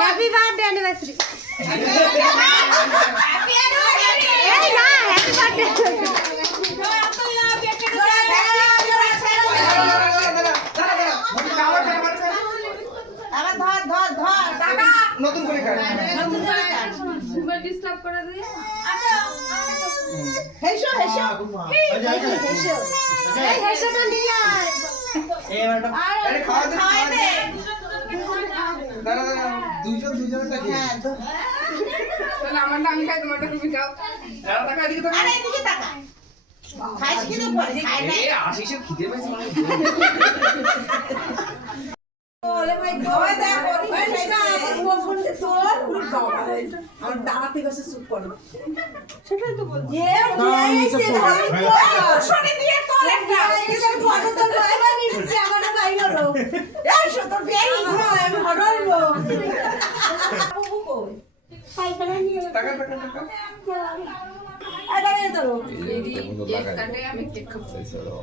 Happy birthday anniversary. এই না happy birthday. আবার ধর ধর ধর টাকা নতুন করে খায় নতুন করে কাজ তুমি ডিস্টার্ব করে দিয়ে হেসো হেসো হেসো এই হেসোটা নিয়ে আয়। এই ম্যাডাম আরে খাওয়া দে খাওয়া দে। দাঁড়া দাঁড়া দুইজনটা খেয়ে হ্যাঁ তো তাহলে আমারটা আমি খাই তোমারটা তুমি খাও। দাঁড়া টাকা এদিকে তো আরে এদিকে তাকা খাইস কি তো পরে খাই না। এই আশিসের খিদে পাইছে মানে ওরে ভাই খাওয়া দে করিস না আমার ফোন দে তোর পুরো বাবা রে আর দাঁড়াতে গেছে চুপ করো সেটাই তো বল এ এসে ধরে শুনে দিয়ে তোর একটা এসে ধরে তো বাইরে নিচ্ছে আমার ভাই হলো এই তোর বিয়ে হয় আমি হড়লবো বাবু কই পাইখানা নিয়ে টাকা টাকা টাকা আরে তো কেক কাটে আমি কেক খাবো।